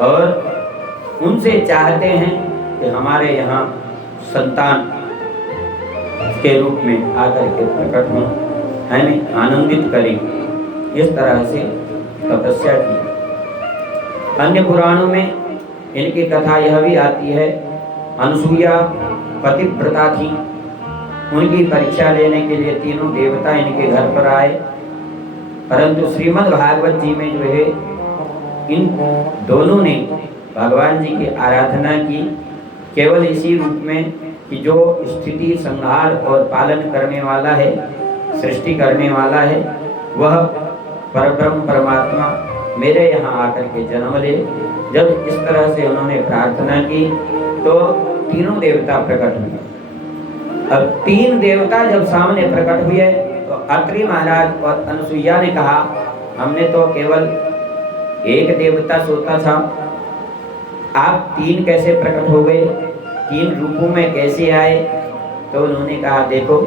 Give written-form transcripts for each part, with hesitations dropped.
और उनसे चाहते हैं कि हमारे यहाँ संतान के रूप में आकर के प्रकट हों, हमें आनंदित करें। इस तरह से तपस्या की। अन्य पुराणों में इनकी कथा यह भी आती है, अनुसूया पतिव्रता थी, उनकी परीक्षा लेने के लिए तीनों देवता इनके घर पर आए, परंतु श्रीमद् भागवत जी में जो है इन दोनों ने भगवान जी की आराधना की, केवल इसी रूप में कि जो स्थिति संहार और पालन करने वाला है, सृष्टि करने वाला है, वह परब्रह्म परमात्मा मेरे यहाँ आकर के जन्म ले। जब इस तरह से उन्होंने प्रार्थना की तो तीनों देवता प्रकट हुए। अब तीन देवता जब सामने प्रकट हुए तो अत्रि महाराज और अनुसुईया ने कहा, हमने तो केवल एक देवता सोचा था, आप तीन कैसे प्रकट हो गए, तीन रूपों में कैसे आए? तो उन्होंने कहा, देखो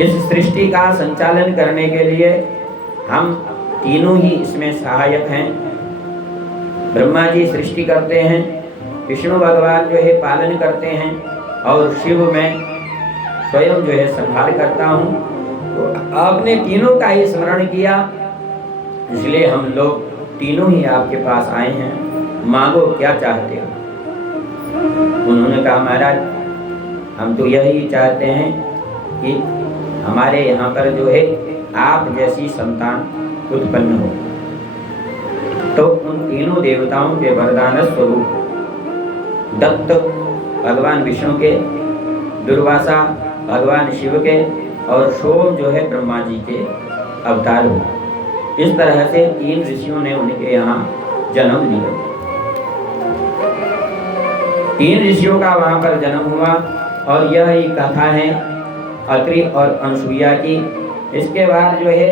इस सृष्टि का संचालन करने के लिए हम तीनों ही इसमें सहायक हैं। ब्रह्मा जी सृष्टि करते हैं, विष्णु भगवान जो है पालन करते हैं, और शिव मैं स्वयं जो है संहार करता हूँ। तो आपने तीनों का ही स्मरण किया, इसलिए हम लोग तीनों ही आपके पास आए हैं, मांगो क्या चाहते हो। उन्होंने कहा, महाराज हम तो यही चाहते हैं कि हमारे यहाँ पर जो है आप जैसी संतान उत्पन्न हो। तो उन तीनों देवताओं के वरदान स्वरूप दत्त भगवान विष्णु के, दुर्वासा भगवान शिव के, और सोम जो है ब्रह्मा जी के अवतार हुए। इस तरह से तीन ऋषियों ने उनके यहाँ जन्म लिया। तीन ऋषियों का वहाँ पर जन्म हुआ, और यह ही कथा है अत्रि और अनुसूया की। इसके बाद जो है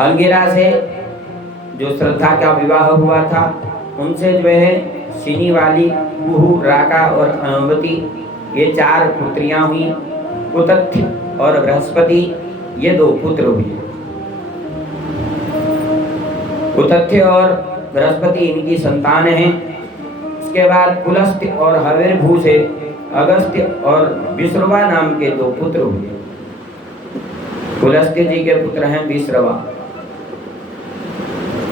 अंगिरा से जो श्रद्धा का विवाह हुआ था, उनसे जो है सिनी वाली, कुहू, राका और अनुमति, ये चार पुत्रियां हुई। कुतथ्य और बृहस्पति ये दो पुत्र हुए। कुतथ्य और बृहस्पति इनकी संतान हैं। इसके बाद पुलस्त्य और हविर्भू से अगस्त्य और विश्रवा नाम के दो पुत्र हुए। पुलस्त्य जी के पुत्र हैं विश्रवा,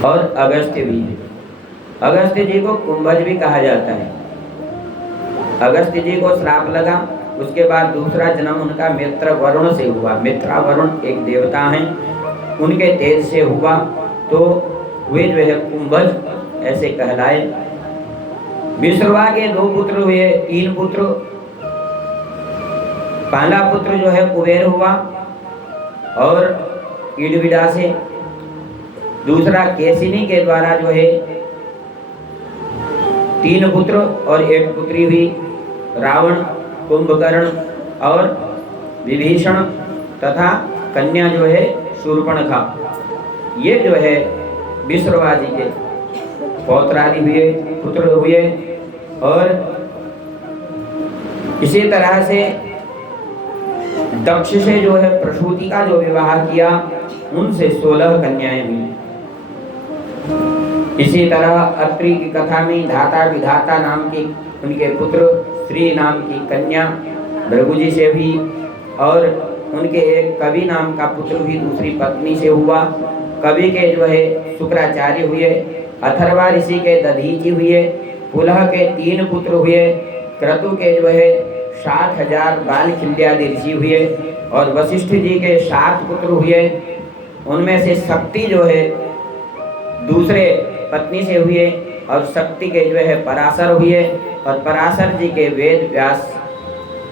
और अगस्त्य भी है। अगस्त्य जी को कुंभज भी कहा जाता है। अगस्त्य जी को श्राप लगा, उसके बाद दूसरा जन्म उनका मित्र वरुण से हुआ। मित्रा वरुण एक देवता हैं, उनके तेज से हुआ, तो वे जो है कुंभज ऐसे कहलाए। विश्रवा के दो पुत्र हुए, तीन पुत्र। पहला पुत्र जो है कुबेर हुआ और ईडविडा से, दूसरा केसिनी के द्वारा जो है तीन पुत्र और एक पुत्री हुई, रावण, कुंभकर्ण और विभीषण, तथा कन्या जो है शूर्पणखा। ये जो है विश्रवा जी के पौत्रादि हुए, पुत्र हुए। और इसी तरह से दक्ष से जो है प्रसूति का जो विवाह किया, उनसे 16 कन्याएं हुई। इसी तरह अत्रि की कथा में धाता विधाता नाम की उनके पुत्र, श्री नाम की कन्या भृगु जी से हुई, और उनके एक कवि नाम का पुत्र भी दूसरी पत्नी से हुआ। कवि के जो है शुक्राचार्य हुए, अथर्वा ऋषि के दधीचि हुए, पुलह के 3 पुत्र हुए, क्रतु के जो है 60,000 बाल खिल्यादि ऋषि हुए, और वशिष्ठ जी के 7 पुत्र हुए। उनमें से शक्ति जो है दूसरे पत्नी से हुए, और शक्ति के जो है पराशर हुए, और पराशर जी के वेद व्यास,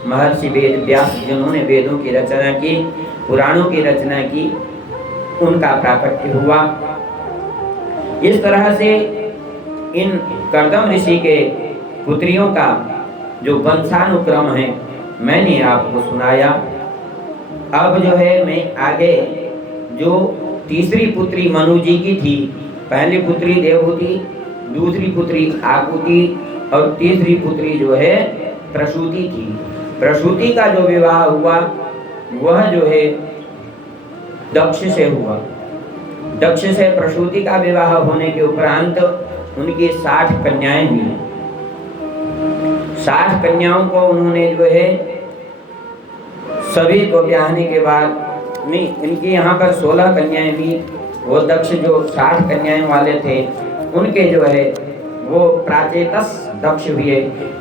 महर्षि वेद व्यास जिन्होंने वेदों की रचना की, पुराणों की रचना की, उनका प्राकट्य हुआ। इस तरह से इन कर्दम ऋषि के पुत्रियों का जो वंशानुक्रम है मैंने आपको सुनाया। अब जो है मैं आगे जो तीसरी पुत्री मनु जी की थी, पहली पुत्री देवहूति, दूसरी पुत्री आकुति, और तीसरी पुत्री जो है प्रसूति थी। प्रसूति का जो विवाह हुआ वह जो है दक्ष से हुआ। दक्ष से प्रसूति का विवाह होने के उपरांत उनकी 60 कन्याएं हुई। 60 कन्याओं को उन्होंने जो है सभी को ब्याहने के बाद, नहीं, इनकी यहाँ पर 16 कन्याएं हुई। वो दक्ष जो 60 कन्याएं वाले थे उनके जो है वो प्राचेतस दक्ष हुए।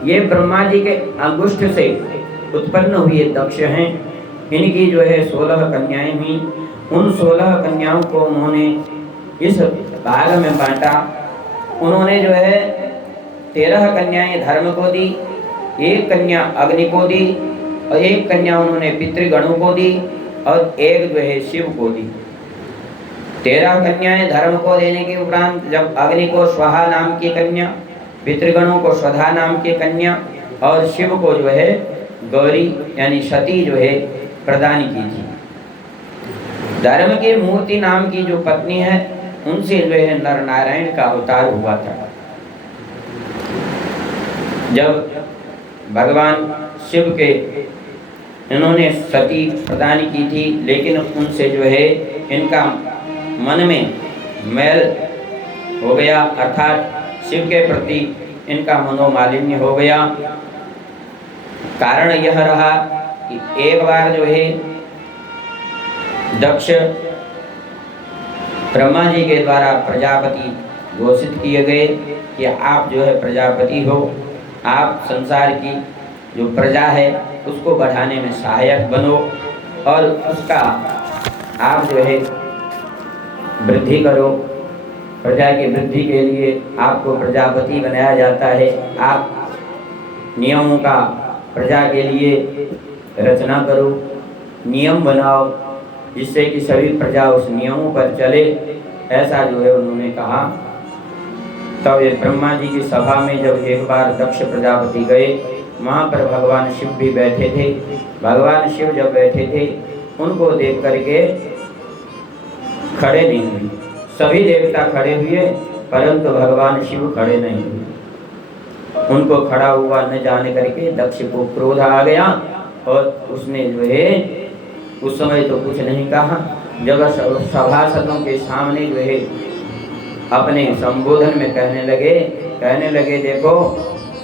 ये ब्रह्मा जी के अंगुष्ठ से उत्पन्न हुए दक्ष हैं। इनकी जो है 16 कन्याएं हुई। उन 16 कन्याओं को उन्होंने इस भाग में बांटा। उन्होंने जो है 13 कन्याएं धर्म को दी, 1 कन्या अग्नि को दी, और 1 कन्या उन्होंने पितृगणों को दी, और 1 जो है शिव को दी। 13 कन्याएं धर्म को देने के उपरांत जब अग्नि को स्वाहा नाम की कन्या, पितृगणों को स्वधा नाम की कन्या, और शिव को जो है गौरी यानी सती जो है प्रदान की थी। धर्म की मूर्ति नाम की जो पत्नी है उनसे जो है नर नारायण का अवतार हुआ था। जब भगवान शिव के इन्होंने सती प्रदान की थी, लेकिन उनसे जो है इनका मन में मैल हो गया, अर्थात शिव के प्रति इनका मनोमालिन्य हो गया। कारण यह रहा कि एक बार जो है दक्ष ब्रह्मा जी के द्वारा प्रजापति घोषित किए गए कि आप जो है प्रजापति हो, आप संसार की जो प्रजा है उसको बढ़ाने में सहायक बनो, और उसका आप जो है वृद्धि करो। प्रजा की वृद्धि के लिए आपको प्रजापति बनाया जाता है। आप नियमों का प्रजा के लिए रचना करो, नियम बनाओ, जिससे कि सभी प्रजा उस नियमों पर चले। ऐसा जो है उन्होंने कहा। तब ये ब्रह्मा जी की सभा में जब एक बार दक्ष प्रजापति गए, वहाँ पर भगवान शिव भी बैठे थे। भगवान शिव जब बैठे थे उनको देख करके खड़े नहीं हुए। सभी देवता खड़े हुए परंतु भगवान शिव खड़े नहीं हुए। उनको खड़ा हुआ न जाने करके दक्ष को क्रोध आ गया, और उसने जो है उस समय तो कुछ नहीं कहा। जब सभासदों के सामने जो है अपने संबोधन में कहने लगे देखो,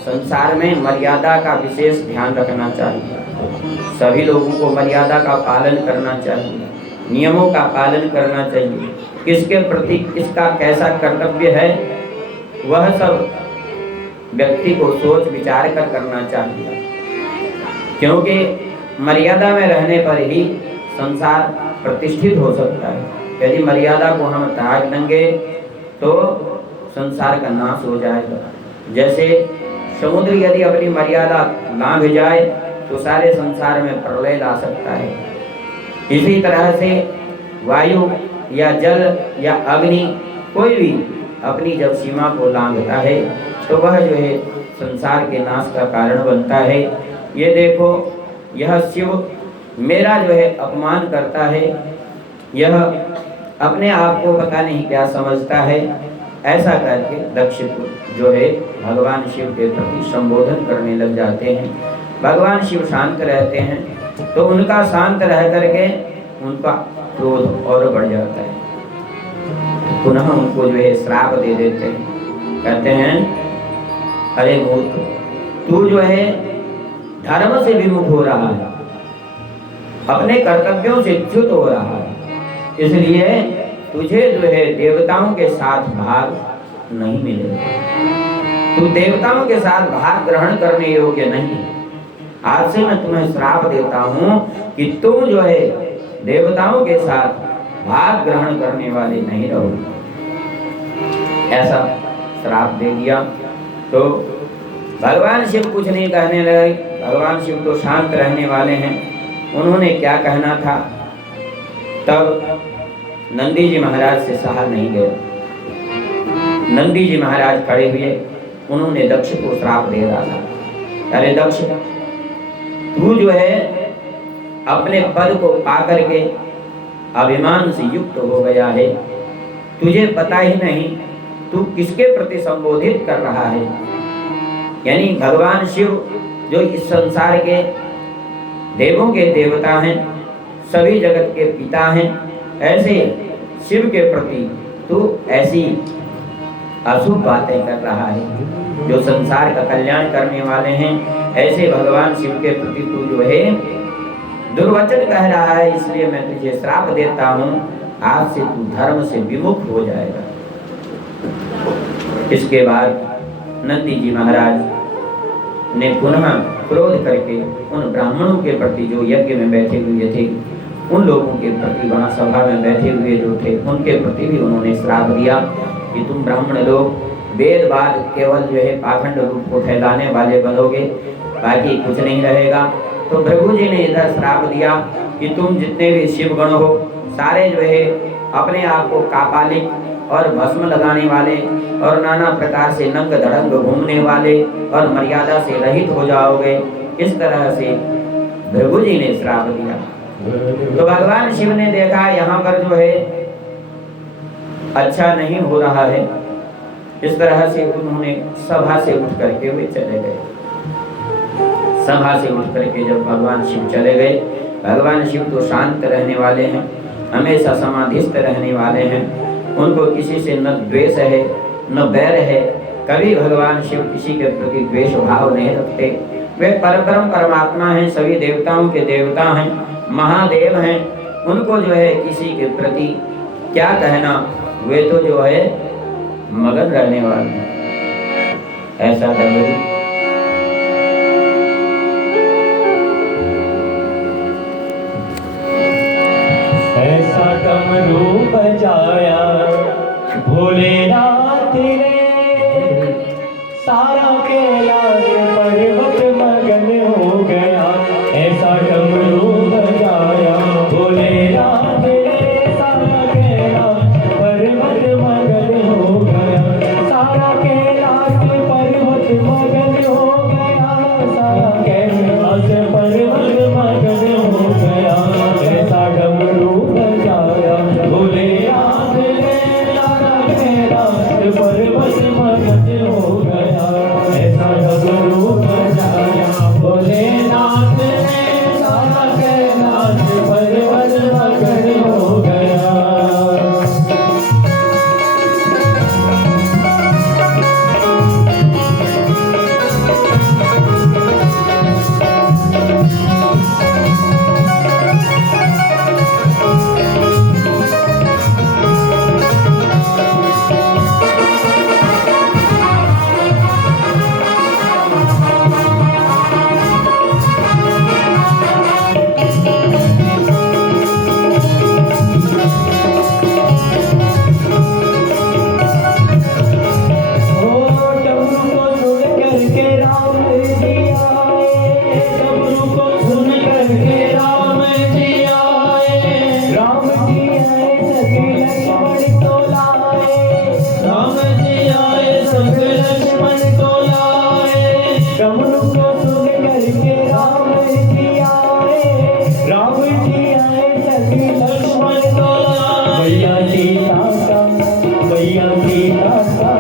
संसार में मर्यादा का विशेष ध्यान रखना चाहिए। सभी लोगों को मर्यादा का पालन करना चाहिए, नियमों का पालन करना चाहिए। किसके प्रति किसका कैसा कर्तव्य है वह सब व्यक्ति को सोच विचार कर करना चाहिए, क्योंकि मर्यादा में रहने पर ही संसार प्रतिष्ठित हो सकता है। यदि मर्यादा को हम त्याग देंगे तो संसार का नाश हो जाएगा। जैसे समुद्र यदि अपनी मर्यादा लांघ जाए तो सारे संसार में प्रलय ला सकता है। इसी तरह से वायु या जल या अग्नि कोई भी अपनी जब सीमा को लांघता है तो वह जो है संसार के नाश का कारण बनता है। ये देखो, यह शिव मेरा जो है अपमान करता है, यह अपने आप को पता नहीं क्या समझता है। ऐसा करके दक्ष जो है भगवान शिव के प्रति संबोधन करने लग जाते हैं। भगवान शिव शांत रहते हैं तो उनका शांत रह करके उनका क्रोध और बढ़ जाता है। पुनः उनको जो है श्राप दे देते हैं। कहते हैं, अरे मूर्ख, तू जो है धर्म से विमुख हो रहा है, अपने कर्तव्यों से च्युत हो रहा है, इसलिए तुझे जो है देवताओं के साथ भाग नहीं मिलेगा। तू देवताओं के साथ भाग ग्रहण करने योग्य नहीं। आज से मैं तुम्हें श्राप देता हूँ कि तुम जो है देवताओं के साथ भाग ग्रहण करने वाले नहीं रहोगे। ऐसा श्राप दे दिया। तो भगवान शिव कुछ नहीं कहने लगे। भगवान शिव तो शांत रहने वाले हैं। उन्होंने क्या कहना था, तब नंदी जी महाराज से सहा नहीं गया। नंदी जी महाराज खड़े हुए, उन्होंने दक्ष को श्राप दे रहा था। अरे दक्ष, तू जो है अपने पद को पाकर के अभिमान से युक्त हो गया है। तुझे पता ही नहीं तू किसके प्रति संबोधित कर रहा है। यानी भगवान शिव जो इस संसार के देवों के देवता हैं, सभी जगत के पिता हैं, ऐसे शिव के प्रति तू ऐसी अशुभ बातें कर रहा है, जो संसार का कल्याण करने वाले हैं, ऐसे भगवान शिव के प्रति तू जो है दुर्वचन कह रहा है, इसलिए मैं तुझे श्राप देता हूँ, आज से तू धर्म से विमुख हो जाएगा। इसके बाद नंदी जी महाराज ने पुनः क्रोध करके उन ब्राह्मणों के प्रति जो यज्ञ में बैठे हुए थे, उन लोगों के प्रति, वहां सभा में बैठे हुए जो थे, उनके प्रति भी उन्होंने श्राप दिया कि तुम ब्राह्मण लोग वेदवाद केवल जो है पाखंड रूप को फैलाने वाले बनोगे, बाकी कुछ नहीं रहेगा। तो भृगु जी ने इधर श्राप दिया कि तुम जितने भी शिव गण हो, सारे जो है अपने आप को कापालिक और भस्म लगाने वाले और नाना प्रकार से नंग धड़ंग घूमने वाले और मर्यादा से रहित हो जाओगे। इस तरह से भृगु जी ने श्राप दिया। तो भगवान शिव ने देखा यहाँ पर जो है अच्छा नहीं हो रहा है, इस तरह से उन्होंने सभा से उठ करके वे चले गए। सभा से उठ करके जब भगवान शिव चले गए, भगवान शिव तो शांत रहने वाले हैं, हमेशा समाधिस्थ रहने वाले हैं, उनको किसी से न द्वेष है न बैर है, कभी भगवान शिव किसी के प्रति द्वेष भाव नहीं रखते। वे परब्रह्म परमात्मा हैं, सभी देवताओं के देवता हैं, महादेव हैं, उनको जो है किसी के प्रति क्या कहना, वे तो जो है मगन रहने वाले हैं। ऐसा डमरू ऐसा डमरू बजाया भोलेनाथ रे, सारा कैलाश पर्वत मगन हो गया। ऐसा डमरू बजाया भोलेनाथ रे, सारा कैलाश पर्वत मगन हो गया। सारा कैलाश पर्वत मगन हो गया, सारा कैलाश पर्वत मगन हो गया। ऐसा डमरू बजाया भोलेनाथ रे, सारा कैलाश पर्वत मगन हो गया। ऐसा डमरू बजाया भोलेनाथ रे, सारा कैलाश पर्वत मगन हो गया। मैया सीता का